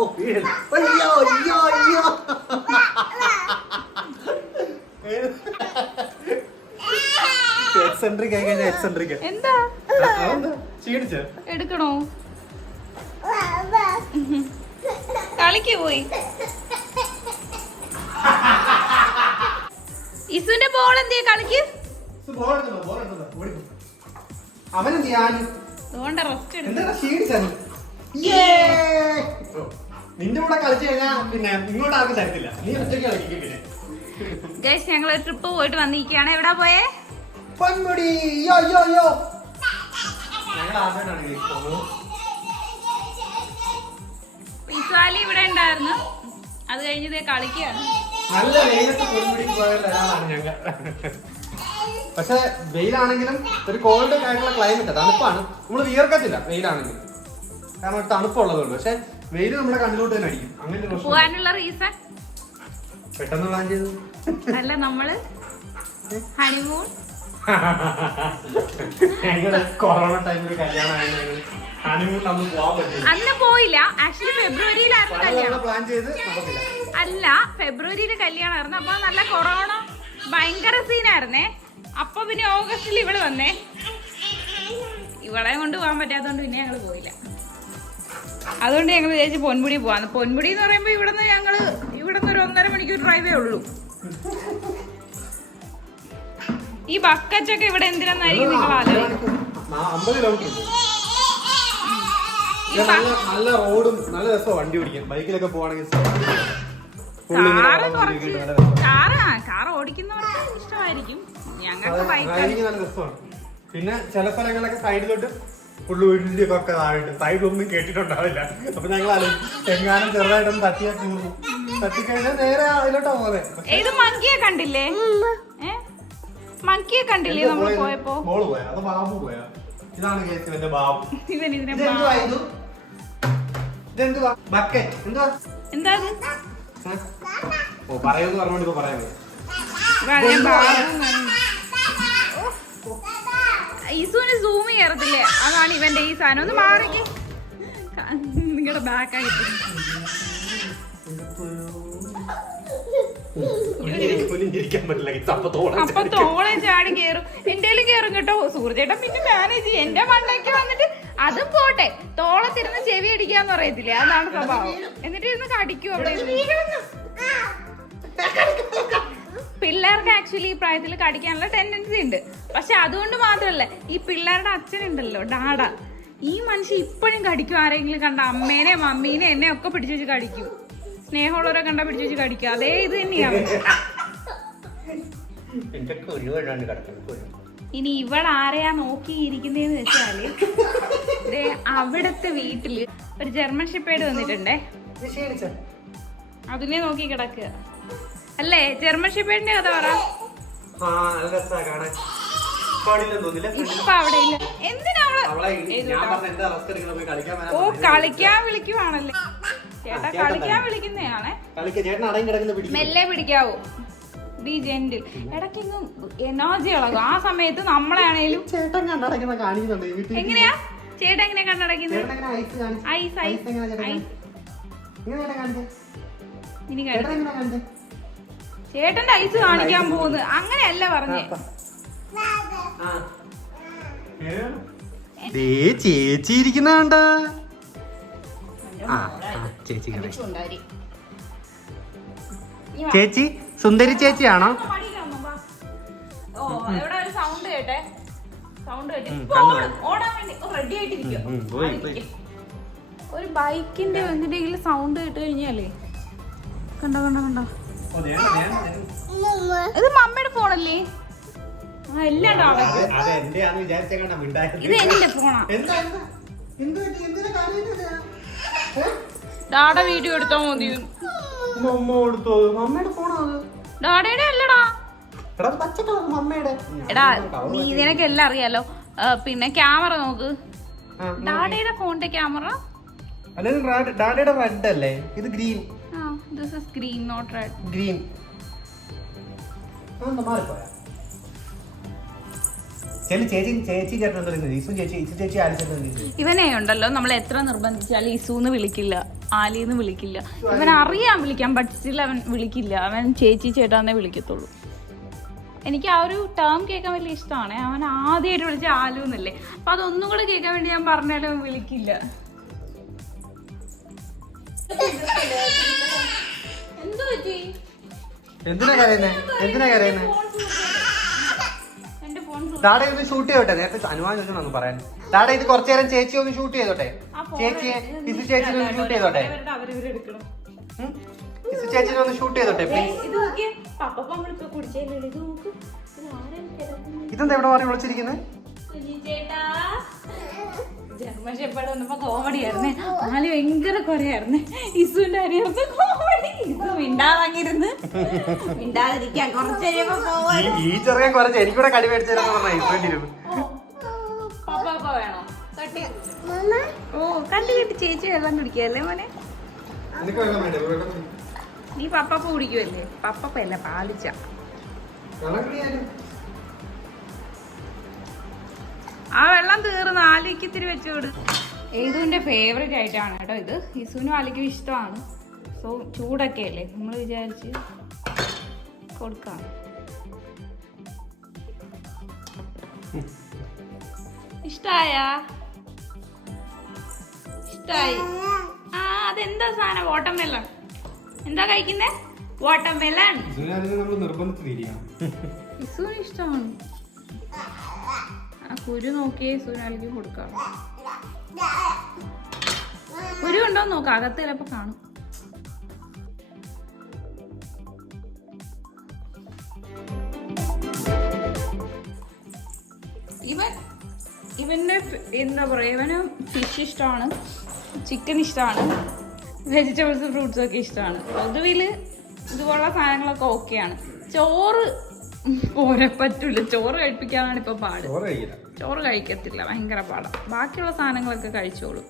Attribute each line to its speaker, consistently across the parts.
Speaker 1: ¡Ay, അയ്യോ അയ്യോ അയ്യോ എക്സെൻട്രിക് ആയി കഴിഞ്ഞാൽ എക്സെൻട്രിക്
Speaker 2: എന്താ?
Speaker 1: ക്ഷീണിച്ച?
Speaker 2: എടുക്കണോ? കളിക്ക് പോയി. ഇസുന്റെ ബോൾ എന്തിയാ കളിക്ക്? അതുകൊണ്ട് റെസ്റ്റ് എടുക്കും
Speaker 1: നിന്റെ കൂടെ കളിച്ചു കഴിഞ്ഞാൽ പിന്നെ ഇങ്ങോട്ട് ആർക്കും തരത്തില്ല. നീ ഒറ്റയ്ക്ക് കളിക്കും പിന്നെ.
Speaker 2: ഗൈസ് ഞങ്ങൾ ട്രിപ്പ് പോയിട്ട് വന്നിരിക്കുകയാണ്. എവിടെ പോയേ?
Speaker 1: പൊന്മുടി. യോ യോ യോ ഞങ്ങൾ ആദ്യമായിട്ടാണ് പോകുന്നത്.
Speaker 2: ഇവിടെ ഉണ്ടായിരുന്നു. അത് കഴിഞ്ഞത് ദേ കളിക്കുകയാണ്.
Speaker 1: നല്ല വെയിലത്ത് പൊന്മുടി പോയ ഒരാളാണ് ഞങ്ങൾ. പക്ഷെ വെയിലാണെങ്കിലും ഒരു കോൾഡ് ആയിട്ടുള്ള ക്ലൈമറ്റ് തണുപ്പാണ്. നമ്മൾ വിയർക്കത്തില്ല വെയിലാണെങ്കിലും. കാരണം ഒരു തണുപ്പുള്ളതുകൊണ്ട്. പക്ഷെ വെയിൽ നമ്മുടെ കണ്ണിലോട്ട് തന്നെ അടിക്കും. അങ്ങനെ ഒരു പ്രശ്നം.
Speaker 2: പോകാനുള്ള റീസൺ
Speaker 1: പെട്ടെന്ന് പ്ലാൻ ചെയ്തു.
Speaker 2: അല്ല നമ്മൾ ഹണിമൂൺ
Speaker 1: ഞങ്ങൾ കൊറോണ ടൈമിൽ കല്യാണം ആയതുകൊണ്ട് ഹണിമൂൺ നമ്മൾ പോകാൻ പറ്റില്ല.
Speaker 2: അന്ന് പോയില്ല. ആക്ച്വലി ഫെബ്രുവരിയിലായിരുന്നു കല്യാണം.
Speaker 1: പ്ലാൻ ചെയ്ത് നടക്കില്ല
Speaker 2: അല്ല ഫെബ്രുവരിയിൽ കല്യാണമായിരുന്നു അപ്പൊ നല്ല കൊറോണ ഭയങ്കര സീനായിരുന്നേ അപ്പൊ പിന്നെ ഓഗസ്റ്റിൽ ഇവൾ വന്നേ. ഇവളെ കൊണ്ട് പോകാൻ പറ്റാത്തോണ്ട് പിന്നെ ഞങ്ങൾ പോയില്ല. അതുകൊണ്ട് ഞങ്ങൾ വിചാരിച്ച് പൊൻമുടി പോവാന്ന്. പൊൻമുടി എന്ന് പറയുമ്പോ ഇവിടുന്ന് ഞങ്ങൾ ഇവിടുന്ന് ഒരു ഒന്നര മണിക്കൂർ ഡ്രൈവേ ഉള്ളൂ. ഈ ബക്കറ്റൊക്കെ ഇവിടെ എന്തിനായിരിക്കും നിങ്ങൾ
Speaker 1: ഇത് നല്ല റോഡും നല്ല രസമാണ് വണ്ടി ഓടിക്കാൻ. ബൈക്കിലൊക്കെ പോവാണെങ്കിൽ
Speaker 2: കാറ് ഓടിക്കുന്നവർക്ക് ഇഷ്ടമായിരിക്കും. ഞങ്ങൾക്ക് ബൈക്ക്
Speaker 1: പിന്നെ ചില സ്ഥലങ്ങളൊക്കെ സൈഡിലോട്ട് ഫുള്ള് വലിയ കൊക്കെ താഴെ ഒന്നും കേട്ടിട്ടുണ്ടാവില്ല. അപ്പൊ ഞങ്ങൾ എങ്ങാനും ചെറുതായിട്ടൊന്ന് തട്ടിയാ തീർന്നു തട്ടിക്കഴിഞ്ഞാൽ നേരെ അതിലോട്ടാ പോലെ
Speaker 2: ഏത് മങ്കിയെ കണ്ടില്ലേ? മങ്കിയെ കണ്ടില്ലേ നമ്മൾ പോയപ്പോ?
Speaker 1: മോൾ പോയാ? അത് ബാബു പോയാ? ഇതാണ് കേസ് ഇവന്റെ ബാബു.
Speaker 2: ഇവൻ ഇതിനെ
Speaker 1: ഇതെന്തുവാ ബക്കറ്റ്. എന്തുവാ?
Speaker 2: എന്താ?
Speaker 1: ഓ പറയുന്നു പറഞ്ഞോണ്ട് ഇപ്പൊ പറയാൻ വയ്യ.
Speaker 2: ഇസുവിന് സൂം ചെയ്യാറത്തില്ലേ അതാണ് ഇവന്റെ ഈ സാധനം. ഒന്ന് മാറിക്ക് നിങ്ങളുടെ
Speaker 1: തപ്പത്തോളം
Speaker 2: അപ്പൊ തോളെ ചാടി കേറും. എന്തേലും കേറും കേട്ടോ. സൂർജേട്ടൻ പിന്നെ മാനേജ് ചെയ്യും. എന്റെ മണ്ടയ്ക്ക് വന്നിട്ട് അതും പോട്ടെ. തോളത്തിരുന്ന് ചെവി അടിക്കാന്ന് പറയത്തില്ലേ? അതാണ് സ്വഭാവം. എന്നിട്ട് ഇരുന്ന് കടിക്കും അവിടെ. പിള്ളേർക്ക് ആക്ച്വലി ഈ പ്രായത്തിൽ കടിക്കാനുള്ള ടെൻഡൻസി ഉണ്ട്. പക്ഷെ അതുകൊണ്ട് മാത്രമല്ല ഈ പിള്ളേരുടെ അച്ഛനുണ്ടല്ലോ ഡാഡ ഈ മനുഷ്യൻ ഇപ്പോഴും കടിക്കും. ആരെങ്കിലും കണ്ട അമ്മേനെ മമ്മീനെ എന്നെ ഒക്കെ പിടിച്ചു വെച്ച് കടിക്കും. സ്നേഹമുള്ളവരെ കണ്ട പിടിച്ചു വെച്ച് കടിക്കും. അതേ ഇത് തന്നെയാണ്. ഇനി ഇവിടെ ആരെയാ നോക്കിയിരിക്കുന്നതെന്ന് വെച്ചാൽ അവിടത്തെ വീട്ടിൽ ഒരു ജർമ്മൻ ഷിപ്പേഡ് വന്നിട്ടുണ്ടേ. അതിനെ നോക്കി കിടക്കുക. അല്ലേ? ജർമ്മൻ ഷെപ്പേഡിന്റെ കഥ പറ. ഓ കളിക്കാൻ വിളിക്കുവാണല്ലേ. ചേട്ടാ കളിക്കാൻ വിളിക്കുന്നയാണേ. മെല്ലെ പിടിക്കാവോ. ബി ജെന്റിൽ ഇടയ്ക്കെങ്ങും എനർജി ഇളകും. ആ സമയത്ത് നമ്മളെ ആണേലും
Speaker 1: ചേട്ടൻ കണ്ടടക്കുന്ന കാണിക്കുന്നുണ്ട്
Speaker 2: എങ്ങനെയാ? ചേട്ടൻ എങ്ങനെയാ
Speaker 1: കണ്ടടക്കുന്നത് എങ്ങനെ ഐസ്
Speaker 2: ഐസ്
Speaker 1: ഐസ് എങ്ങനെ
Speaker 2: ഇനി
Speaker 1: എങ്ങനെ കാണിച്ചേ?
Speaker 2: ചേട്ടന്റെ ഐസ് കാണിക്കാൻ പോകുന്നത് അങ്ങനെയല്ല പറഞ്ഞേ.
Speaker 1: ചേച്ചി ഇരിക്കുന്ന കണ്ട ചേച്ചി സുന്ദരി ചേച്ചിയാണോ?
Speaker 2: ഓ എവിടെ ഒരു സൗണ്ട് കേട്ടെ? സൗണ്ട് കേട്ടെ. ഓടാൻ വേണ്ടി റെഡി ആയിട്ടിരിക്കും. ഒരു ബൈക്കിന്റെ എന്തിന്റെങ്കിലും സൗണ്ട് കേട്ട് കഴിഞ്ഞാലേ. കണ്ടോ കണ്ടോ കണ്ടോ? ഇത് മമ്മയുടെ ഫോണല്ലേ? ഇത് എന്റെ ഫോണാ. ഡാഡ വീഡിയോ എടുത്താ മതി.
Speaker 1: മമ്മ കൊടുത്തോ? മമ്മയുടെ ഫോണോ അത്.
Speaker 2: ഡാഡയുടെ അല്ലടാ.
Speaker 1: എടാ
Speaker 2: നീ ഇതിനൊക്കെ എല്ലാം അറിയാലോ. പിന്നെ ക്യാമറ നോക്ക്. ഡാഡയുടെ ഫോണിന്റെ ക്യാമറ?
Speaker 1: ഡാഡയുടെ റെഡ് അല്ലേ? ഇത് green
Speaker 2: ah this is green not red
Speaker 1: green മാറിപ്പോയാ. ചേച്ചി ചേച്ചി ചേച്ചി ചേട്ടൻ പറയുന്നത് ഈസും ചേച്ചി ഈസു ചേച്ചി
Speaker 2: ഇവനെ ഉണ്ടല്ലോ നമ്മൾ എത്ര നിർബന്ധിച്ചാലും ഇസൂന്ന് വിളിക്കില്ല ആലിന്ന് വിളിക്കില്ല. ഇവൻ അറിയാൻ വിളിക്കാൻ സ്റ്റിൽ അവൻ വിളിക്കില്ല. അവൻ ചേച്ചി ചേട്ടാന്നേ വിളിക്കത്തുള്ളൂ. എനിക്ക് ആ ഒരു ടേം കേൾക്കാൻ വലിയ ഇഷ്ടമാണ്. അവൻ ആദ്യമായിട്ട് വിളിച്ച ആലു എന്നല്ലേ. അപ്പൊ അതൊന്നും കൂടെ കേൾക്കാൻ വേണ്ടി ഞാൻ പറഞ്ഞാലും അവൻ വിളിക്കില്ല. എന്തോ പറ്റി?
Speaker 1: എന്തിനാ കരയുന്നേ? എന്തിനാ കരയുന്നേ? ഡാഡ ഇത് ഷൂട്ട് ചെയ്തോട്ടെ നേരത്തെ അനുമാനം ചോദിച്ചോന്നു പറയാൻ. ഡാഡ ഇത് കുറച്ചു നേരം ചേച്ചി ഒന്ന് ഷൂട്ട് ചെയ്തോട്ടെ? ചേച്ചിയെ ഇസ് ചേച്ചി ഒന്ന് ഷൂട്ട് ചെയ്തോട്ടെ? ചേച്ചി ഇസ് ചേച്ചിനെ ഒന്ന് ഷൂട്ട് ചെയ്തോട്ടെ പ്ലീസ് ഇതെന്താ ഇവിടെ മാറി വിളിച്ചിരിക്കുന്നത്
Speaker 2: ജർമ്മൻ ഷെപ്പേഡ് വന്നപ്പോ കോമഡി ആയിരുന്നേ. ആൽ ഭയങ്കര കുറയായിരുന്നേ. ഇസുവിന്റെ അരിയപ്പോ ഇസു മിണ്ടാതിരിക്കാൻ കുറച്ച് കഴിയുമ്പോ
Speaker 1: ഈ ചെറിയ കുറച്ച് എനിക്കൂടെ കടി
Speaker 2: പപ്പ പപ്പ വേണോ? കട്ടി ഓ കട്ടി കെട്ടി ചേച്ചി വെള്ളം കുടിക്കല്ലേ മോനെ? നീ പപ്പപ്പ കുടിക്കുമല്ലേ പപ്പപ്പ അല്ല പാലിച്ച. ആ വെള്ളം തീർന്ന് ആലിക്ക് ഇത്തിരി വെച്ചോട് ഏതുവിന്റെ ഫേവറേറ്റ് ആയിട്ടാണ് കേട്ടോ ഇത്? ഇസുവിനും ആലിക്കും ഇഷ്ടമാണ്. സോ ചൂടൊക്കെ അല്ലേ നമ്മൾ വിചാരിച്ച് കൊടുക്കാം. ഇഷ്ടായ? ഇഷ്ടായി. ആ അതെന്താ സാധനം? വാട്ടർ മെലൺ എന്താ കഴിക്കുന്നേ? വാട്ടർ
Speaker 1: നിർബന്ധത്തിലിരിക്കണം
Speaker 2: ഇസുവിന് ഇഷ്ടമാണ്. ആ കുരു നോക്കിയേ ഇസുവിനാലേക്ക് കൊടുക്കാം കുരു ഉണ്ടോ നോക്കാം. അകത്ത് ചിലപ്പോ കാണും. ഇവൻ ഇവന്റെ ഫ- എന്താ പറയാ ഇവന് ഫിഷ് ഇഷ്ടമാണ് ചിക്കൻ ഇഷ്ടമാണ് വെജിറ്റബിൾസ് ഫ്രൂട്ട്സ് ഒക്കെ ഇഷ്ടമാണ് പൊതുവിൽ ഇതുപോലുള്ള സാധനങ്ങളൊക്കെ ഓക്കെയാണ് ചോറ് പോരെ പറ്റൂല. ചോറ് കഴിപ്പിക്കാനാണ് ഇപ്പൊ പാട്.
Speaker 1: ചോറ്
Speaker 2: കഴിക്കത്തില്ല. ഭയങ്കര പാടാ. ബാക്കിയുള്ള സാധനങ്ങളൊക്കെ കഴിച്ചോളൂ.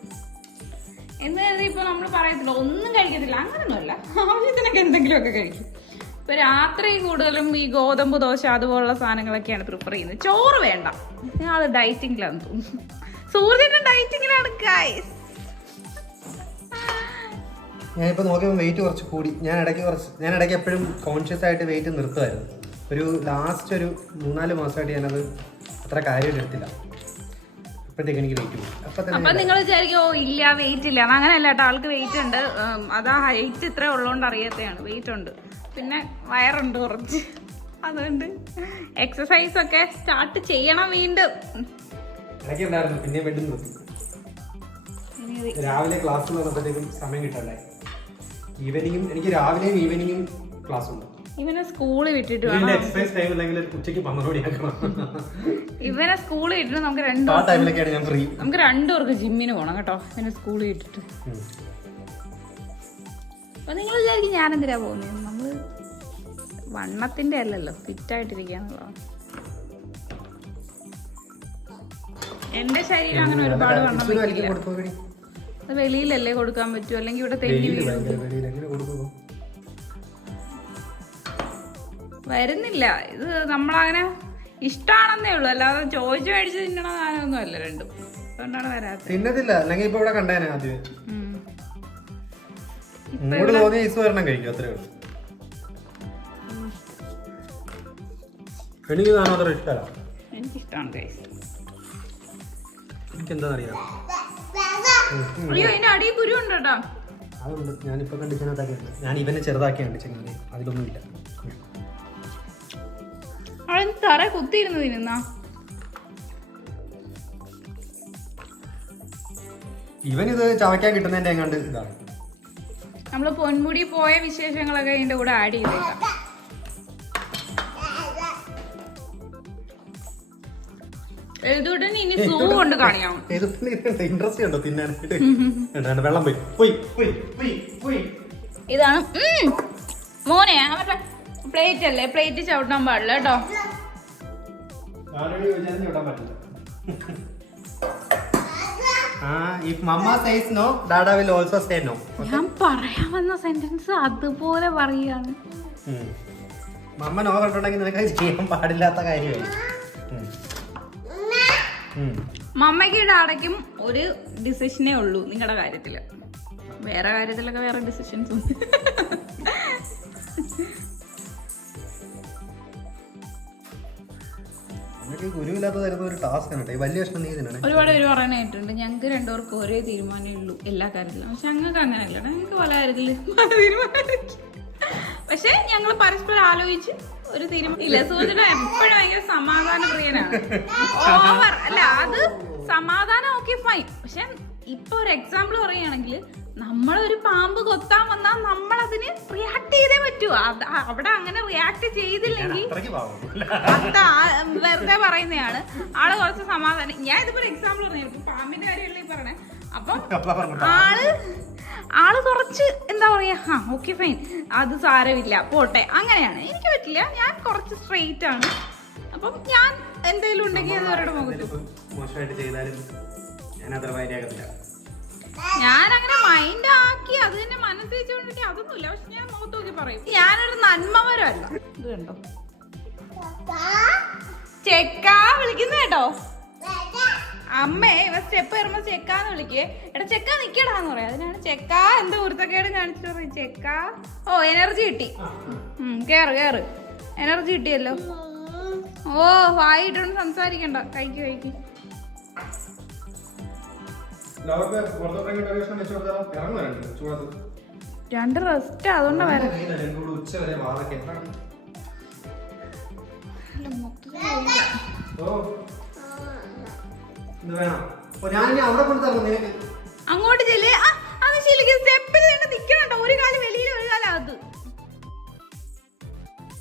Speaker 2: എന്ന് കരുതി ഇപ്പൊ നമ്മൾ പറയത്തില്ല ഒന്നും കഴിക്കത്തില്ല. അങ്ങനൊന്നുമല്ല. ആവശ്യത്തിനൊക്കെ എന്തെങ്കിലുമൊക്കെ കഴിക്കും. ഇപ്പൊ രാത്രി കൂടുതലും ഈ ഗോതമ്പ് ദോശ അതുപോലുള്ള സാധനങ്ങളൊക്കെയാണ് പ്രിഫർ ചെയ്യുന്നത്. ചോറ് വേണ്ട. ഞാൻ അത് ഡയറ്റിങ്ങിലാന്ന് തോന്നുന്നു. സൂര്യന്റെ ഡയറ്റിങ്ങിലാണ് ഗൈസ്
Speaker 1: ഞാനിപ്പോൾ നോക്കിയപ്പോൾ വെയിറ്റ് കുറച്ച് കൂടി. ഞാൻ ഇടയ്ക്ക് കുറച്ച് ഞാൻ ഇടയ്ക്ക് എപ്പോഴും കോൺഷ്യസ് ആയിട്ട് വെയിറ്റ് നിർത്തുമായിരുന്നു. ഒരു ലാസ്റ്റ് ഒരു മൂന്നാൽ മാസമായിട്ട് ഞാനത് അത്ര കാര്യം എടുത്തില്ല. അപ്പോഴത്തേക്ക് എനിക്ക് വെയിറ്റ് കൂടി. അപ്പം
Speaker 2: നിങ്ങൾ വിചാരിക്കും ഓ ഇല്ല വെയിറ്റ് ഇല്ല. അങ്ങനെയല്ല കേട്ടോ. ആൾക്ക് വെയിറ്റ് ഉണ്ട്. അതാ ഹൈറ്റ് ഇത്ര ഉള്ളതുകൊണ്ട് അറിയാത്തതാണ്. വെയിറ്റ് ഉണ്ട്. പിന്നെ വയറുണ്ട് കുറച്ച്. അതുകൊണ്ട് എക്സസൈസ് ഒക്കെ സ്റ്റാർട്ട് ചെയ്യണം വീണ്ടും.
Speaker 1: പിന്നെ രാവിലെ ക്ലാസ് വന്നപ്പോഴത്തേക്കും സമയം കിട്ടല്ലേ ഈവനിങ്ങും എനിക്ക് രാവിലെയും ഈവനിങ്ങും ക്ലാസ് ഉണ്ട്.
Speaker 2: ഇവനെ സ്കൂളിൽ വിട്ടിട്ട്
Speaker 1: എക്സസൈസ് ടൈം ഉച്ചയ്ക്ക് പന്ത്രണ്ട്
Speaker 2: ഇവനെ സ്കൂളിൽ വിട്ടിട്ട് നമുക്ക് രണ്ടു
Speaker 1: നമുക്ക് രണ്ടു ഞാൻ ഫ്രീ
Speaker 2: നമുക്ക് രണ്ടുപേർക്ക് ജിമ്മിന് പോകണം കേട്ടോ ഇവനെ സ്കൂളിൽ വിട്ടിട്ട്. അപ്പൊ നിങ്ങൾ വിചാരിക്കും ഞാൻ എന്തിനാ പോകുന്നത് നമ്മൾ വണ്ണത്തിന്റെ അല്ലല്ലോ ഫിറ്റ് എന്റെ എന്റെ ശരീരം അങ്ങനെ ഒരുപാട് വണ്ണം വെക്കില്ല. അത് വെളിയിലല്ലേ കൊടുക്കാൻ പറ്റൂ? അല്ലെങ്കിൽ ഇവിടെ തെന്നി വീഴും.
Speaker 1: കൊടുക്കുമോ
Speaker 2: വരുന്നില്ല. ഇത് നമ്മളങ്ങനെ ഇഷ്ടാണെന്നേ ഉള്ളൂ. അല്ലാതെ ചോദിച്ചു മേടിച്ച് തിന്നണ സാധനമൊന്നും അല്ല രണ്ടും. അതുകൊണ്ടാണ് വരാത്തത്.
Speaker 1: തിന്നത്തില്ല. അല്ലെങ്കിൽ ഇപ്പൊ ഇവിടെ കണ്ടേനെ ആദ്യം. മൂട് തോന്നിയ ഈസ് വരണം കഴിക്കും. അത്രേ ഉള്ളൂ. എനിക്ക് അത്ര ഇഷ്ടമല്ല
Speaker 2: എനിക്കിഷ്ടമാണ് ഗൈസ്
Speaker 1: എനിക്ക് എന്താണെന്നറിയാം
Speaker 2: അയ്യോ അതിന്റെ അടിയിൽ കുരു ഉണ്ട് കേട്ടോ
Speaker 1: അതുണ്ട്. ഞാനിപ്പോ കണ്ടിച്ചതിനകത്തൊക്കെ ഉണ്ട് ഞാൻ ഇവനെ ചെറുതാക്കി കണ്ടിച്ചെങ്കിൽ അതിലൊന്നും ഇല്ല.
Speaker 2: അവൻ തറ കുത്തിയിരുന്നു
Speaker 1: ഇവനിത് ചവയ്ക്കാൻ കിട്ടുന്നതിന്റെ എങ്ങാണ്ട് ഇതാണ്
Speaker 2: നമ്മൾ പൊന്മുടി പോയ വിശേഷങ്ങളൊക്കെ ഇതിന്റെ കൂടെ ആഡ് ചെയ്തേക്കാം. എഴുതൂട്ടൻ ഇനി സൂ കൊണ്ട് കാണിയാവും
Speaker 1: ഇൻട്രസ്റ്റ് ഉണ്ടോ തിന്നാനായിട്ട് വെള്ളം പോയി. പോയി പോയി പോയി പോയി.
Speaker 2: ഇതാണ്. മോനെ അവരുടെ പ്ലേറ്റ് അല്ലേ? പ്ലേറ്റ് ചവിട്ടാൻ പാടില്ല കേട്ടോ. ഞാൻ പറയാൻ വന്ന സെന്റൻസ് അതുപോലെ പറയാണ്
Speaker 1: മമ്മ നോ കണ്ടുണ്ടെങ്കിൽ നിനക്ക് ചെയ്യാൻ പാടില്ലാത്ത കാര്യമായി.
Speaker 2: മമ്മയ്ക്ക് ഡാഡയ്ക്കും ഒരു ഡിസിഷനേ ഉള്ളൂ നിങ്ങളുടെ കാര്യത്തിൽ. വേറെ കാര്യത്തിലൊക്കെ വേറെ ഡിസിഷൻസ് ഉണ്ട്. ഒരുപാട് പേര് പറയാനായിട്ടുണ്ട്. ഞങ്ങൾക്ക് രണ്ടുപേർക്കും ഒരേ തീരുമാനമേ ഉള്ളൂ എല്ലാ കാര്യത്തിലും. പക്ഷെ ഞങ്ങൾക്ക് അങ്ങനെയല്ല. ഞങ്ങൾക്ക് പല കാര്യത്തിലും പക്ഷെ ഞങ്ങൾ പരസ്പരം ആലോചിച്ച് ഒരു തീരുമാനം ഇല്ല സൂചന എപ്പോഴും ഭയങ്കര സമാധാന പ്രിയനാണ് ഓവർ അല്ല അത് സമാധാനം ഓക്കെ ഫൈൻ പക്ഷെ ഇപ്പൊ ഒരു എക്സാമ്പിൾ പറയുകയാണെങ്കിൽ നമ്മളൊരു പാമ്പ് കൊത്താൻ വന്നാൽ നമ്മൾ അതിന് റിയാക്ട് ചെയ്തേ പറ്റൂ. അവിടെ അങ്ങനെ റിയാക്ട് ചെയ്തില്ലെങ്കിൽ വെറുതെ പറയുന്നതാണ്. ആൾ കുറച്ച് സമാധാനം ഞാൻ ഇതിപ്പോ എക്സാമ്പിൾ പറഞ്ഞു പാമ്പിന്റെ കാര്യമല്ലേ പറഞ്ഞേ? അപ്പൊ ആൾ ആൾ കുറച്ച് എന്താ പറയുക ആ ഓക്കെ ഫൈൻ അത് സാരമില്ല പോട്ടെ. അങ്ങനെയാണ്. എനിക്ക് പറ്റില്ല. ഞാൻ കുറച്ച് സ്ട്രെയിറ്റ് ആണ്. അപ്പം ഞാൻ എന്തെങ്കിലും ഉണ്ടെങ്കിൽ അത് അവരുടെ മുഖത്ത്
Speaker 1: മോശമായിട്ട് ചെയ്താലും ഞാൻ അത്ര
Speaker 2: ഞാൻ അങ്ങനെ മൈൻഡ് ആക്കി അത് തന്നെ മനസ്സിൽ അതൊന്നുമില്ല. പക്ഷെ ഞാൻ മുഖത്ത് നോക്കി പറയും. ഞാനൊരു നന്മവരല്ല ഇത് കണ്ടോ? ചെക്കാ വിളിക്കുന്ന കേട്ടോ. അമ്മേ ഇവ സ്റ്റെപ്പ് കയറുമ്പോ ചെക്കാന്ന് വിളിക്കേ. എടാ ചെക്ക നിക്കടാന്ന് പറയാം. അതിനാണ് ചെക്ക എന്ത് കുരുത്തക്കേട് കാണിച്ചിട്ട് പറയും ചെക്ക. ഓ എനർജി കിട്ടി. കേറ് കേറ്. എനർജി കിട്ടിയല്ലോ. ഓ വായിട്ടൊന്നും സംസാരിക്കണ്ട. കഴിക്ക് കഴിക്ക്. രണ്ട് റെസ്റ്റ് അതുകൊണ്ടാ വരാം.
Speaker 1: ഉച്ച വരെ വാതൊക്കെ ഓ. വേണം? നിനക്ക്.
Speaker 2: അങ്ങോട്ട് ചെല്ലേ. അത് സ്റ്റെപ്പിൽ തന്നെ നിക്കണുണ്ടോ. ഒരു കാലം വെളിയിൽ ഒരു കാലം അത്.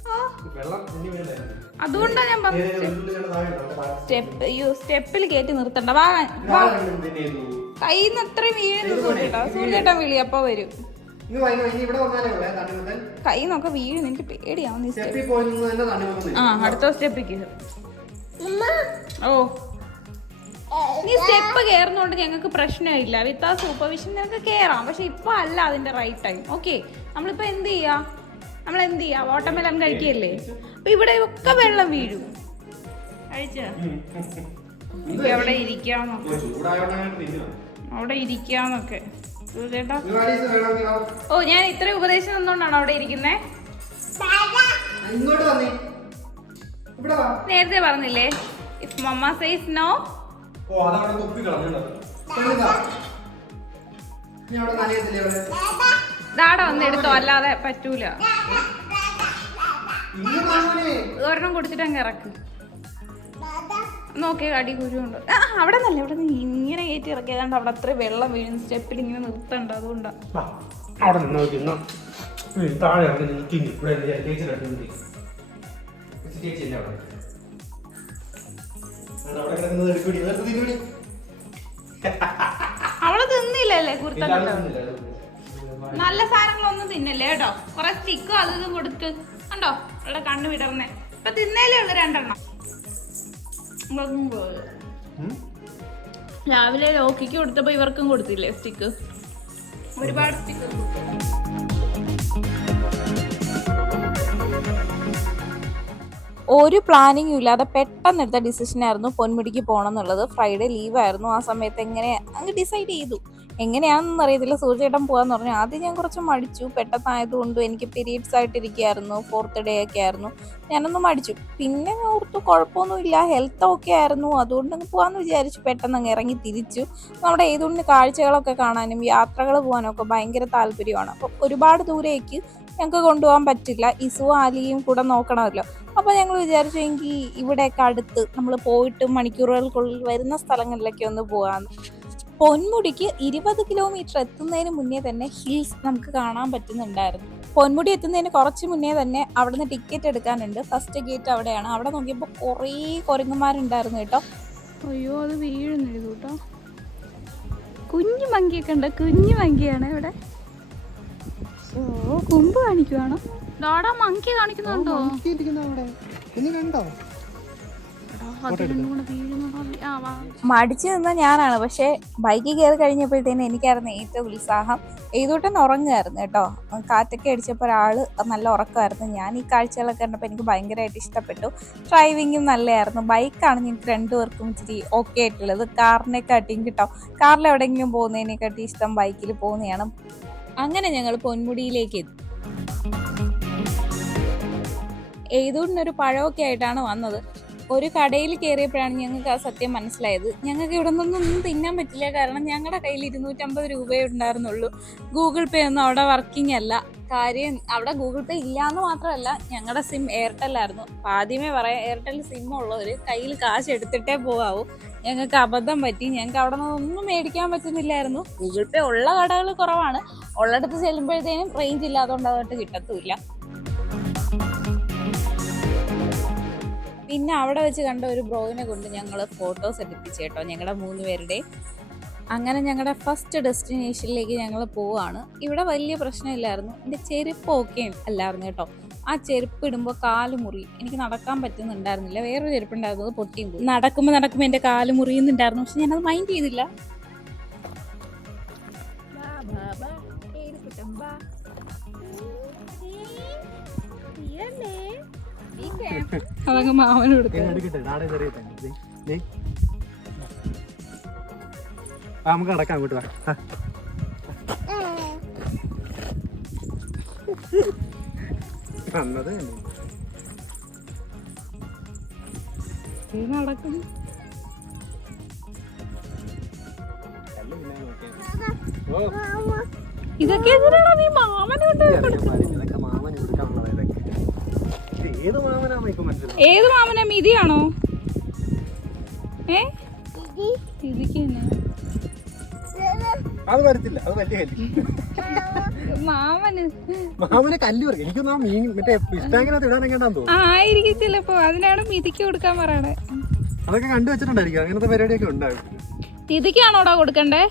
Speaker 2: ഓ.
Speaker 1: വെള്ളം ഇനി വീഴല്ലേ
Speaker 2: അതുകൊണ്ടാ ഞാൻ. സ്റ്റെപ്പ് അയ്യോ സ്റ്റെപ്പിൽ കയറ്റി നിർത്തണ്ട. വാ? കയ്യിൽ നിന്ന് അത്രയും വീഴുന്നു സൂര്യേട്ടാ. സൂര്യേട്ടൻ വിളി അപ്പൊ വരും. കൈ നോക്കെ വീഴുന്നു എനിക്ക് പേടിയാവുന്നു ആ അടുത്ത സ്റ്റെപ്പിക്ക്. ഓ. നീ സ്റ്റെപ്പ് കയറുന്നോണ്ട് ഞങ്ങൾക്ക് പ്രശ്നമില്ല. വിത്ത് ആ സൂപ്പർവിഷൻ നിനക്ക് കയറാം പക്ഷെ ഇപ്പൊ അല്ല അതിന്റെ റൈറ്റ് ടൈം ഓക്കെ നമ്മളിപ്പോ എന്ത് ചെയ്യാ? നമ്മൾ എന്ത് ചെയ്യാ? വാട്ടർമെലൻ കഴിക്കല്ലേ? അപ്പൊ ഇവിടെ ഒക്കെ വെള്ളം വീഴും. എനിക്ക് അവിടെ ഇരിക്കാന്നൊക്കെ അവിടെ ഇരിക്കാന്നൊക്കെ. ഓ ഞാൻ ഇത്രയും ഉപദേശം തന്നോണ്ടാണ് അവിടെ ഇരിക്കുന്നേ? നേരത്തെ പറഞ്ഞില്ലേ? ഇഫ് മമ്മ സൈസ് നോ
Speaker 1: ഓ അതവിടെ കുപ്പി കളഞ്ഞോ നീ അവിടെ നനയത്തില്ലേ അവിടെ?
Speaker 2: ദാട വന്ന് എടുത്തോ അല്ലാതെ പറ്റൂല.
Speaker 1: ഇന്ന്
Speaker 2: ഒരെണ്ണം കുടിച്ചിട്ട് അങ്ങ് ഇറക്കും. നോക്കിയ അടി കുരുണ്ട് ആ അവിടെ നല്ല ഇവിടെ നിന്ന് ഇങ്ങനെ കയറ്റി ഇറക്കിയതാണ്ട് അവിടെ അത്ര വെള്ളം വീഴുന്ന സ്റ്റെപ്പിൽ ഇങ്ങനെ നിർത്തണ്ട അതുകൊണ്ടാണ്
Speaker 1: വാ, അവിടെ നിന്ന് നോക്കി താഴെ ഇറങ്ങി നിൽക്കി ഇവിടെ ഇരുന്ന് ഞാൻ ചേച്ചി ചേച്ചി അവിടെ.
Speaker 2: അവൾ തിന്നില്ലല്ലേ
Speaker 1: കുർത്ത
Speaker 2: നല്ല സാധനങ്ങളൊന്നും തിന്നല്ലേ കേട്ടോ? കൊറേ സ്റ്റിക്കും അത് ഇതും കൊടുത്ത്. കണ്ടോ? അവളുടെ കണ്ണ് വിടർന്നേ. ഇപ്പൊ തിന്നേലേ ഉള്ളു രണ്ടെണ്ണം. രാവിലെ ലോക്കിക്ക് കൊടുത്തപ്പോ ഇവർക്കും കൊടുത്തില്ലേ സ്റ്റിക്ക് ഒരുപാട് സ്റ്റിക്ക്
Speaker 3: ഒരു പ്ലാനിങ്ങും ഇല്ലാതെ പെട്ടെന്ന് എടുത്ത ഡിസിഷൻ ആയിരുന്നു പൊന്മുടിക്ക് പോകണം എന്നുള്ളത്. ഫ്രൈഡേ ലീവ് ആയിരുന്നു. ആ സമയത്ത് എങ്ങനെ അങ്ങ് ഡിസൈഡ് ചെയ്തു. എങ്ങനെയാണെന്ന് അറിയത്തില്ല. സൂര്യചേട്ടൻ പോകാന്ന് പറഞ്ഞു. ആദ്യം ഞാൻ കുറച്ച് മടിച്ചു. പെട്ടെന്നായതുകൊണ്ടും എനിക്ക് പീരീഡ്സ് ആയിട്ടിരിക്കുകയായിരുന്നു. ഫോർത്ത് ഡേ ഒക്കെ ആയിരുന്നു. ഞാനൊന്ന് മടിച്ചു. പിന്നെ ഞാൻ ഓർത്തു കുഴപ്പമൊന്നുമില്ല. ഹെൽത്ത് ഒക്കെ ആയിരുന്നു. അതുകൊണ്ട് അങ്ങ് പോകാമെന്ന് വിചാരിച്ചു. പെട്ടെന്ന് അങ്ങ് ഇറങ്ങി തിരിച്ചു. നമ്മുടെ ഏതുകൊണ്ട് കാഴ്ചകളൊക്കെ കാണാനും യാത്രകൾ പോകാനും ഒക്കെ ഭയങ്കര താല്പര്യമാണ്. അപ്പോൾ ഒരുപാട് ദൂരേക്ക് ഞങ്ങൾക്ക് കൊണ്ടുപോകാൻ പറ്റില്ല. ഇസു ആലിയും കൂടെ നോക്കണമല്ലോ. അപ്പോൾ ഞങ്ങൾ വിചാരിച്ചു എങ്കിൽ ഇവിടെയൊക്കെ അടുത്ത് നമ്മൾ പോയിട്ട് മണിക്കൂറുകൾക്കുള്ളിൽ വരുന്ന സ്ഥലങ്ങളിലൊക്കെ ഒന്ന് പോകാമെന്ന് പൊന്മുടിക്ക് ഇരുപത് കിലോമീറ്റർ എത്തുന്നതിന് മുന്നേ തന്നെ ഹിൽസ് നമുക്ക് കാണാൻ പറ്റുന്നുണ്ടായിരുന്നു. പൊന്മുടി എത്തുന്നതിന് കുറച്ച് മുന്നേ തന്നെ അവിടുന്ന് ടിക്കറ്റ് എടുക്കാനുണ്ട്. ഫസ്റ്റ് ഗേറ്റ് അവിടെയാണ്. അവിടെ നോക്കിയപ്പോൾ കുറേ കുരങ്ങന്മാരുണ്ടായിരുന്നു കേട്ടോ.
Speaker 2: അയ്യോ അത് വീഴുന്നു കേട്ടോ. കുഞ്ഞു മങ്കിയൊക്കെ ഉണ്ട്. കുഞ്ഞു മങ്കിയാണ് ഇവിടെ. ഓ കുമ്പ് കാണിക്കുവാണോ? ഡോടാ മങ്കി കാണിക്കുന്നുണ്ടോ?
Speaker 1: കണ്ടോ?
Speaker 2: മടിച്ചു നിന്ന ഞാനാണ്. പക്ഷെ ബൈക്കിൽ കയറി കഴിഞ്ഞപ്പോഴത്തേനും എനിക്കായിരുന്നു ഏറ്റവും ഉത്സാഹം. ഏതോട്ടൻ ഉറങ്ങുമായിരുന്നു കേട്ടോ. കാറ്റൊക്കെ അടിച്ചപ്പോൾ ഒരാൾ നല്ല ഉറക്കമായിരുന്നു. ഞാൻ ഈ കാഴ്ചകളൊക്കെ കണ്ടപ്പോൾ എനിക്ക് ഭയങ്കരമായിട്ട് ഇഷ്ടപ്പെട്ടു. ഡ്രൈവിങ്ങും നല്ലതായിരുന്നു. ബൈക്കാണ് ഞങ്ങൾക്ക് രണ്ടുപേർക്കും ഇച്ചിരി ഓക്കെ ആയിട്ടുള്ളത്. കാറിനെക്കാട്ടിയും കേട്ടോ. കാറിൽ എവിടെയെങ്കിലും പോകുന്നതിനെക്കാട്ടി ഇഷ്ടം ബൈക്കിൽ പോകുന്നതാണ്. അങ്ങനെ ഞങ്ങൾ പൊന്മുടിയിലേക്ക് എത്തി. എഴുതൂടിനൊരു പഴമൊക്കെ ആയിട്ടാണ് വന്നത്. ഒരു കടയിൽ കയറിയപ്പോഴാണ് ഞങ്ങൾക്ക് ആ സത്യം മനസ്സിലായത്. ഞങ്ങൾക്ക് ഇവിടെ നിന്നൊന്നും തിന്നാൻ പറ്റില്ല. കാരണം ഞങ്ങളുടെ കയ്യിൽ ഇരുന്നൂറ്റമ്പത് രൂപയേ ഉണ്ടായിരുന്നുള്ളൂ. ഗൂഗിൾ പേ ഒന്നും അവിടെ വർക്കിംഗ് അല്ല. കാര്യം അവിടെ ഗൂഗിൾ പേ ഇല്ലാന്ന് മാത്രമല്ല ഞങ്ങളുടെ സിം എയർടെൽ ആയിരുന്നു. ആദ്യമേ പറയാം എയർടെൽ സിം ഉള്ളവർ കയ്യിൽ കാശ് എടുത്തിട്ടേ പോകാവൂ. ഞങ്ങൾക്ക് അബദ്ധം പറ്റി. ഞങ്ങൾക്ക് അവിടെ നിന്നൊന്നും മേടിക്കാൻ പറ്റുന്നില്ലായിരുന്നു. ഗൂഗിൾ പേ ഉള്ള കടകൾ കുറവാണ്. ഉള്ളിടത്ത് ചെല്ലുമ്പോഴത്തേനും റേഞ്ച് ഇല്ലാത്തതുകൊണ്ട് അതോട്ട് കിട്ടത്തുമില്ല. പിന്നെ അവിടെ വെച്ച് കണ്ട ഒരു ബ്രോയിനെ കൊണ്ട് ഞങ്ങൾ ഫോട്ടോസ് എടുപ്പിച്ചു കേട്ടോ. ഞങ്ങളുടെ മൂന്ന് പേരുടെ. അങ്ങനെ ഞങ്ങളുടെ ഫസ്റ്റ് ഡെസ്റ്റിനേഷനിലേക്ക് ഞങ്ങൾ പോവാണ്. ഇവിടെ വലിയ പ്രശ്നമില്ലായിരുന്നു. എന്റെ ചെരുപ്പ് ഓക്കെ അല്ലായിരുന്നു കേട്ടോ. ആ ചെരുപ്പ് ഇടുമ്പോൾ കാൽ മുറി. എനിക്ക് നടക്കാൻ പറ്റുന്നുണ്ടായിരുന്നില്ല. വേറൊരു ചെരുപ്പ് ഉണ്ടായിരുന്നത് പൊട്ടിയും പോയി. നടക്കുമ്പോൾ നടക്കുമ്പോൾ എന്റെ കാൽ മുറിയുന്നുണ്ടായിരുന്നു. പക്ഷെ ഞാനത് മൈൻഡ് ചെയ്തില്ല. അതങ്ങ് മാമന്
Speaker 1: നമുക്ക്. വന്നത്.
Speaker 3: നടക്കും. ഇതൊക്കെ എന്തിനാണോ നീ മാമനെ കൊണ്ട്.
Speaker 1: ഏത് മാമന ഏത്
Speaker 3: മിതിയാണോ? ഏ? ഇതിക്ക് തന്നെ.
Speaker 1: അത് വരത്തില്ല. അത് വലിയ കല്ല്.
Speaker 3: മാമന്.
Speaker 1: മാമനെ കല്ല് പറയും. എനിക്കൊന്നും ആ മീൻ മറ്റേ ഫിഷ് ടാങ്കിനകത്ത് ഇടാനൊക്കെ തോന്നുന്നു.
Speaker 3: ആയിരിക്കും ചിലപ്പോ. അതിനാണ് മിതിക്ക് കൊടുക്കാൻ പറയണേ.
Speaker 1: അതൊക്കെ കണ്ടു വെച്ചിട്ടുണ്ടായിരിക്കും. അങ്ങനത്തെ പരിപാടിയൊക്കെ ഉണ്ടാവും
Speaker 3: ഇതിക്കാണോടാ കൊടുക്കണ്ടേ?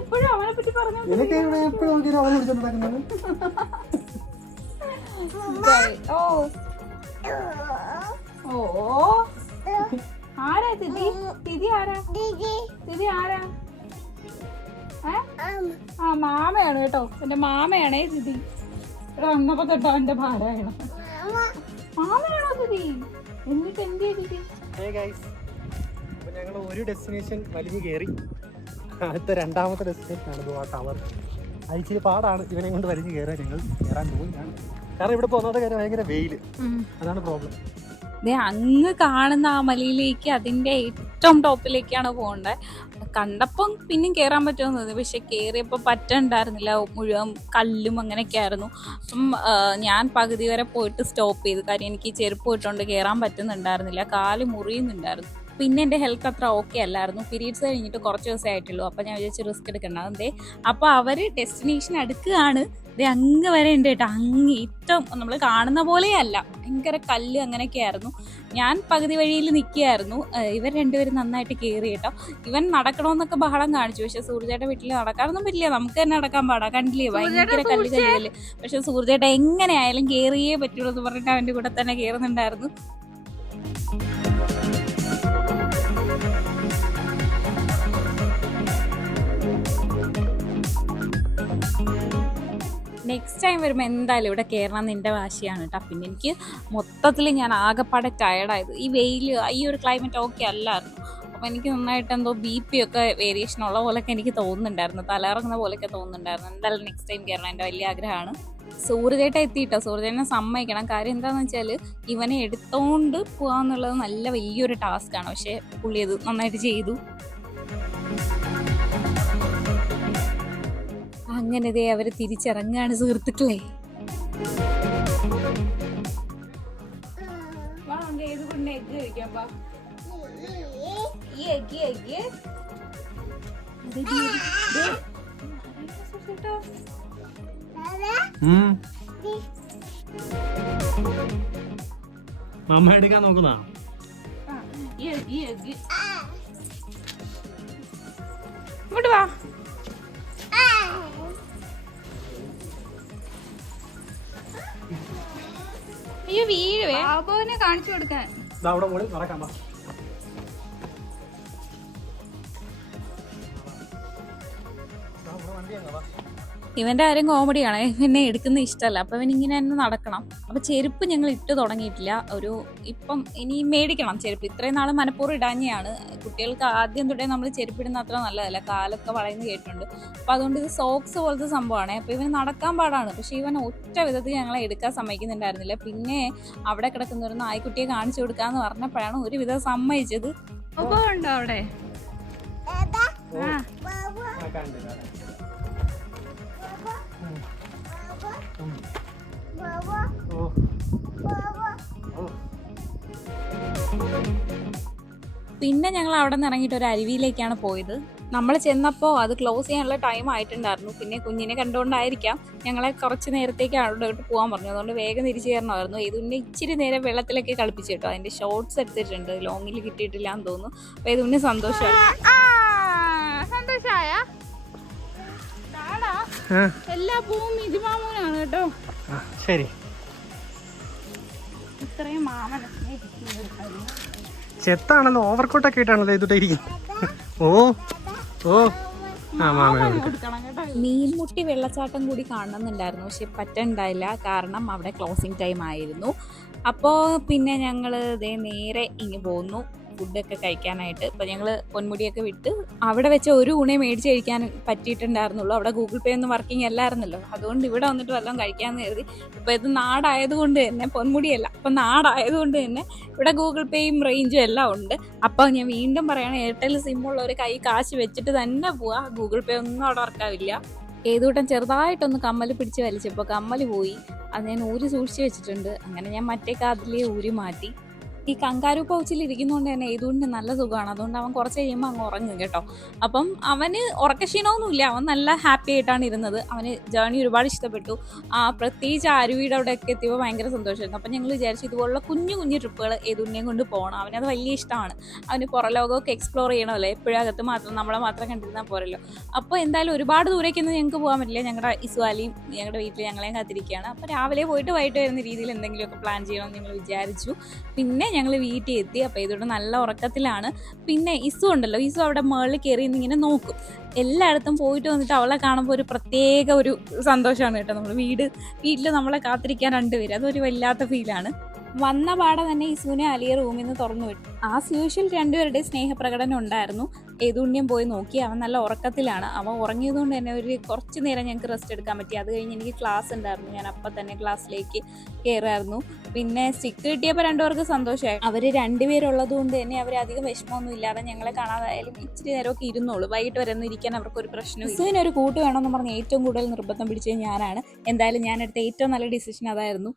Speaker 3: എപ്പോഴും അവനെ പറ്റി പറഞ്ഞു
Speaker 1: എപ്പോഴും നോക്കിയാലും അവനെ വിളിച്ചോണ്ടാക്കുന്നത്
Speaker 3: ഓ. ഓ ആരാ തിഥി തിഥി ആരാ? തിഥി ആരാ? ആ മാമയാണ് കേട്ടോ. എന്റെ മാമയാണേ തിഥി ഇവിടെ വന്നപ്പോ തൊട്ടോ എന്റെ ഭാരമാണ് മാമയാണോ തിഥി എന്നിട്ട് എന്ത് തിഥി
Speaker 1: ഞങ്ങൾ ഒരു ഡെസ്റ്റിനേഷൻ വലിഞ്ഞു കയറി അടുത്ത രണ്ടാമത്തെ ഡെസ്റ്റിനേഷൻ ആണ് ആ ടവർ അയച്ചിരി പാടാണ്. ഇവനെ കൊണ്ട് വലിഞ്ഞു കയറാൻ ഞങ്ങൾ കയറാൻ പോവുകയാണ്. കാരണം ഇവിടെ പോകുന്നത് കാര്യം ഭയങ്കര വെയിൽ അതാണ് പ്രോബ്ലം
Speaker 2: അങ്ങ് കാണുന്ന ആ മലയിലേക്ക് അതിന്റെ ഏറ്റവും ടോപ്പിലേക്കാണ് പോകേണ്ടത് കണ്ടപ്പം പിന്നെയും കയറാൻ പറ്റുമെന്ന് തോന്നി. പക്ഷെ കയറിയപ്പോൾ പറ്റണ്ടായിരുന്നില്ല മുഴുവൻ കല്ലും അങ്ങനെയൊക്കെ ആയിരുന്നു. അപ്പം ഞാൻ പകുതി വരെ പോയിട്ട് സ്റ്റോപ്പ് ചെയ്തു. കാര്യം എനിക്ക് ചെരുപ്പ് ഇട്ടുകൊണ്ട് കയറാൻ പറ്റുന്നുണ്ടായിരുന്നില്ല. കാൽ മുറിയുന്നുണ്ടായിരുന്നു. പിന്നെ എന്റെ ഹെൽത്ത് അത്ര ഓക്കെ അല്ലായിരുന്നു. പീരീഡ്സ് കഴിഞ്ഞിട്ട് കുറച്ച് ദിവസമേ ആയിട്ടുള്ളൂ. അപ്പം ഞാൻ വിചാരിച്ച് റിസ്ക് എടുക്കണ്ട. അതെ അപ്പോൾ അവർ ഡെസ്റ്റിനേഷൻ അടുക്കുകയാണ്. ദേ അങ്ങ് വരെ ഉണ്ട് കേട്ടോ. അങ്ങ് ഏറ്റവും നമ്മൾ കാണുന്ന പോലെയല്ല. ഭയങ്കര കല്ല് അങ്ങനെയൊക്കെ ആയിരുന്നു ഞാൻ പകുതി വഴിയിൽ നിൽക്കുകയായിരുന്നു. ഇവർ രണ്ടുപേരും നന്നായിട്ട് കയറി കേട്ടോ. ഇവൻ നടക്കണമെന്നൊക്കെ ബഹളം കാണിച്ചു. പക്ഷെ സൂര്യജയുടെ വീട്ടിൽ നടക്കാനൊന്നും പറ്റില്ല. നമുക്ക് തന്നെ നടക്കാൻ പാടാ. കണ്ടില്ലേ? ഭയങ്കര കല്ല് കല്ല് പക്ഷെ സൂര്യചേട്ടൻ എങ്ങനെയായാലും കയറിയേ പറ്റുള്ളൂ എന്ന് പറഞ്ഞിട്ട് അവന്റെ കൂടെ തന്നെ കയറുന്നുണ്ടായിരുന്നു. നെക്സ്റ്റ് ടൈം വരുമ്പോൾ എന്തായാലും ഇവിടെ കയറണം എന്ന് എന്റെ വാശിയാണ് കേട്ടോ പിന്നെ എനിക്ക് മൊത്തത്തിൽ ഞാൻ ആകെപ്പാടെ ടയർഡായത് ഈ വെയിൽ ഈ ഒരു ക്ലൈമറ്റ് ഓക്കെ അല്ലായിരുന്നു. അപ്പോൾ എനിക്ക് നന്നായിട്ട് എന്തോ ബി പി ഒക്കെ വേരിയേഷൻ ഉള്ള പോലെയൊക്കെ എനിക്ക് തോന്നുന്നുണ്ടായിരുന്നു. തലയിറങ്ങുന്ന പോലെയൊക്കെ തോന്നുന്നുണ്ടായിരുന്നു. എന്തായാലും നെക്സ്റ്റ് ടൈം കയറണം എന്റെ വലിയ ആഗ്രഹമാണ്. സൂര്യചേട്ട എത്തിയിട്ടോ? സൂര്യചേട്ടനെ സമ്മതിക്കണം. കാര്യം എന്താണെന്ന് വെച്ചാൽ ഇവനെ എടുത്തോണ്ട് പോകാന്നുള്ളത് നല്ല വലിയൊരു ടാസ്ക്കാണ് പക്ഷേ പുള്ളി അത് നന്നായിട്ട് ചെയ്തു. അങ്ങനെ ദേ അവർ തിരിച്ചിറങ്ങാണ് സുഹൃത്തുക്കളെ.
Speaker 1: മമ്മ എടുക്കാൻ നോക്കുന്ന?
Speaker 3: ഈ എഗ് ഈ എഗ് ഇങ്ങോട്ട് വാ. അയ്യോ വീഴുവേ. ബാബുവിനെ കാണിച്ചു കൊടുക്കാൻ.
Speaker 1: ദാ അവിടെ മോളിൽ നടക്കാം
Speaker 2: ഇവന്റെ കാര്യം കോമഡിയാണ് പിന്നെ എടുക്കുന്ന ഇഷ്ടമല്ല. അപ്പൊ ഇവൻ ഇങ്ങനെ തന്നെ നടക്കണം. അപ്പൊ ചെരുപ്പ് ഞങ്ങൾ ഇട്ട് തുടങ്ങിയിട്ടില്ല. ഒരു ഇപ്പം ഇനി മേടിക്കണം ചെരുപ്പ്. ഇത്രയും നാൾ മനഃപൂർവം ഇടാഞ്ഞയാണ്. കുട്ടികൾക്ക് ആദ്യം തൊട്ടേ നമ്മൾ ചെരുപ്പിടുന്ന അത്ര നല്ലതല്ല. കാലൊക്കെ വളയുന്ന കേട്ടിട്ടുണ്ട്. അപ്പൊ അതുകൊണ്ട് ഇത് സോക്സ് പോലത്തെ സംഭവമാണ്. അപ്പൊ ഇവന് നടക്കാൻ പാടാണ്. പക്ഷെ ഇവൻ ഒറ്റ വിധത്തിൽ ഞങ്ങളെ എടുക്കാൻ സമ്മതിക്കുന്നുണ്ടായിരുന്നില്ല. പിന്നെ അവിടെ കിടക്കുന്ന ഒരു നായ്ക്കുട്ടിയെ കാണിച്ചു കൊടുക്കാന്ന് പറഞ്ഞപ്പോഴാണ് ഒരു വിധം സമ്മതിച്ചത്
Speaker 3: ഉണ്ടോ അവിടെ. ആ.
Speaker 2: പിന്നെ ഞങ്ങൾ അവിടെ നിന്ന് ഇറങ്ങിയിട്ട് ഒരു അരുവിയിലേക്കാണ് പോയത്. നമ്മൾ ചെന്നപ്പോൾ അത് ക്ലോസ് ചെയ്യാനുള്ള ടൈം ആയിട്ടുണ്ടായിരുന്നു. പിന്നെ കുഞ്ഞിനെ കണ്ടുകൊണ്ടായിരിക്കാം ഞങ്ങളെ കുറച്ച് നേരത്തേക്ക് അവിടോട്ട് പോകാൻ പറഞ്ഞു. അതുകൊണ്ട് വേഗം തിരിച്ചു കയറണമായിരുന്നു. ഇതുന്നെ ഇച്ചിരി നേരം വെള്ളത്തിലൊക്കെ കളിപ്പിച്ചു കേട്ടോ. അതിന്റെ ഷോർട്സ് എടുത്തിട്ടുണ്ട്. ലോങ്ങിൽ കിട്ടിയിട്ടില്ല എന്ന് തോന്നുന്നു. അപ്പോൾ ഇതുന്നെ സന്തോഷമായി
Speaker 3: എല്ലാ പൂവും മിതിമാമൂനാണ് കേട്ടോ.
Speaker 1: ശരി.
Speaker 3: ഇത്രയും കാര്യം.
Speaker 1: ചെത്താണല്ലോ ഓവർകോട്ടൊക്കെ ഇട്ടാണല്ലോ ഇതുട്ട് ഇരിക്കുന്നത്. ഓ ഓ.
Speaker 2: മീൻമുട്ടി വെള്ളച്ചാട്ടം കൂടി കാണണമെന്നുണ്ടായിരുന്നു പക്ഷെ പറ്റണ്ടായില്ല. കാരണം അവിടെ ക്ലോസിങ് ടൈം ആയിരുന്നു. അപ്പോൾ പിന്നെ ഞങ്ങൾ ഇതേ നേരെ ഇങ്ങ് പോന്നു. ഫുഡൊക്കെ കഴിക്കാനായിട്ട്. അപ്പോൾ ഞങ്ങൾ പൊന്മുടിയൊക്കെ വിട്ട് അവിടെ വെച്ച് ഒരു ഊണേ മേടിച്ച് കഴിക്കാൻ പറ്റിയിട്ടുണ്ടായിരുന്നുള്ളൂ. അവിടെ ഗൂഗിൾ പേ ഒന്നും വർക്കിംഗ് അല്ലായിരുന്നല്ലോ. അതുകൊണ്ട് ഇവിടെ വന്നിട്ട് വല്ലതും കഴിക്കാമെന്ന് കരുതി. ഇപ്പം ഇത് നാടായതുകൊണ്ട് തന്നെ പൊന്മുടിയല്ല അപ്പം നാടായതുകൊണ്ട് തന്നെ ഇവിടെ ഗൂഗിൾ പേയും റേഞ്ചും എല്ലാം ഉണ്ട്. അപ്പോൾ ഞാൻ വീണ്ടും പറയണം എയർടെൽ സിമ്മുള്ള ഒരു കൈ കാശ് വെച്ചിട്ട് തന്നെ പോവാ. ഗൂഗിൾ പേ ഒന്നും അവിടെ വർക്കാവില്ല ഏതുകൂട്ടം ചെറുതായിട്ടൊന്ന് കമ്മൽ പിടിച്ച് വലിച്ചപ്പോൾ കമ്മൽ പോയി. അത് ഞാൻ ഊരി സൂക്ഷിച്ച് വെച്ചിട്ടുണ്ട്. അങ്ങനെ ഞാൻ മറ്റേ കാതിലേ ഊരി മാറ്റി. ഈ കങ്കാരു പൗച്ചിൽ ഇരിക്കുന്നതുകൊണ്ട് തന്നെ ഏതുകൊണ്ട് നല്ല സുഖമാണ്. അതുകൊണ്ട് അവൻ കുറച്ച് കഴിയുമ്പോൾ അങ്ങ് ഉറങ്ങും കേട്ടോ. അപ്പം അവന് ഉറക്കക്ഷീണമൊന്നുമില്ല അവൻ നല്ല ഹാപ്പി ആയിട്ടാണ് ഇരുന്നത്. അവന് ജേണി ഒരുപാട് ഇഷ്ടപ്പെട്ടു. ആ പ്രത്യേകിച്ച് ആരുവിയുടെ അവിടെ ഒക്കെ എത്തിയപ്പോൾ ഭയങ്കര സന്തോഷമായിരുന്നു. അപ്പം ഞങ്ങൾ വിചാരിച്ചു ഇതുപോലുള്ള കുഞ്ഞു കുഞ്ഞു ട്രിപ്പുകൾ ഏതുണ്ണിയും കൊണ്ട് പോകണം അവനത് വലിയ ഇഷ്ടമാണ്. അവന് പുറലോകമൊക്കെ എക്സ്പ്ലോർ ചെയ്യണമല്ലോ. എപ്പോഴും അകത്ത് മാത്രം നമ്മളെ മാത്രം കണ്ടിരുന്നാൽ പോരല്ലോ. അപ്പോൾ എന്തായാലും ഒരുപാട് ദൂരേക്കൊന്നും ഞങ്ങൾക്ക് പോകാൻ പറ്റില്ല. ഞങ്ങളുടെ ഇസ്വാലിയും ഞങ്ങളുടെ വീട്ടിൽ ഞങ്ങളെയും കാത്തിരിക്കുകയാണ്. അപ്പോൾ രാവിലെ പോയിട്ട് വൈകിട്ട് വരുന്ന രീതിയിൽ എന്തെങ്കിലുമൊക്കെ പ്ലാൻ ചെയ്യണമെന്ന് ഞങ്ങൾ വിചാരിച്ചു. പിന്നെ ഞങ്ങൾ വീട്ടിൽ എത്തി. അപ്പോൾ ഇതുകൊണ്ട് നല്ല ഉറക്കത്തിലാണ്. പിന്നെ ഇസു ഉണ്ടല്ലോ. ഇസു അവിടെ മുകളിൽ കയറി ഇങ്ങനെ നോക്കും. എല്ലായിടത്തും പോയിട്ട് വന്നിട്ട് അവളെ കാണുമ്പോൾ ഒരു പ്രത്യേക ഒരു സന്തോഷമാണ് കേട്ടോ. നമ്മൾ വീട് വീട്ടിൽ നമ്മളെ കാത്തിരിക്കാൻ രണ്ടുപേര്. അതൊരു വല്ലാത്ത ഫീലാണ് വന്ന പാടെ തന്നെ ഇസുവിനെ അലിയ റൂമിൽ നിന്ന് തുറന്നു വിട്ടു. ആ യൂഷ്വൽ രണ്ടുപേരുടെ സ്നേഹപ്രകടനം ഉണ്ടായിരുന്നു. ഏതുണ്യം പോയി നോക്കി. അവൻ നല്ല ഉറക്കത്തിലാണ്. അവൻ ഉറങ്ങിയതുകൊണ്ട് തന്നെ ഒരു കുറച്ച് നേരം ഞങ്ങൾക്ക് റെസ്റ്റ് എടുക്കാൻ പറ്റി. അത് കഴിഞ്ഞ് എനിക്ക് ക്ലാസ് ഉണ്ടായിരുന്നു. ഞാൻ അപ്പം തന്നെ ക്ലാസ്സിലേക്ക് കയറായിരുന്നു പിന്നെ സ്റ്റിക്ക് കിട്ടിയപ്പോൾ രണ്ടുപേർക്ക് സന്തോഷമായി. അവർ രണ്ടുപേരുള്ളത് കൊണ്ട് തന്നെ അവർ അധികം വിഷമമൊന്നും ഇല്ലാതെ ഞങ്ങളെ കാണാതായാലും ഇച്ചിരി നേരമൊക്കെ ഇരുന്നോളൂ. വൈകിട്ട് വരെ ഒന്നും ഇരിക്കാൻ അവർക്ക് ഒരു ഇസുവിനൊരു കൂട്ട് വേണമെന്ന് പറഞ്ഞ് ഏറ്റവും കൂടുതൽ നിർബന്ധം പിടിച്ചത് ഞാനാണ്. എന്തായാലും ഞാൻ എടുത്ത ഏറ്റവും നല്ല ഡിസിഷൻ അതായിരുന്നു.